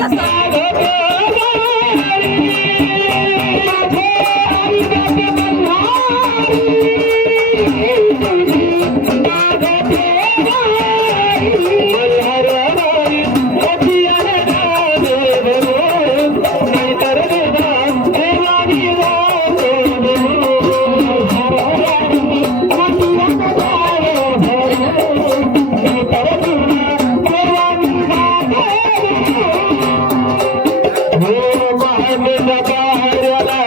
Vamos lá. É, é, é, हरे बाबा हरे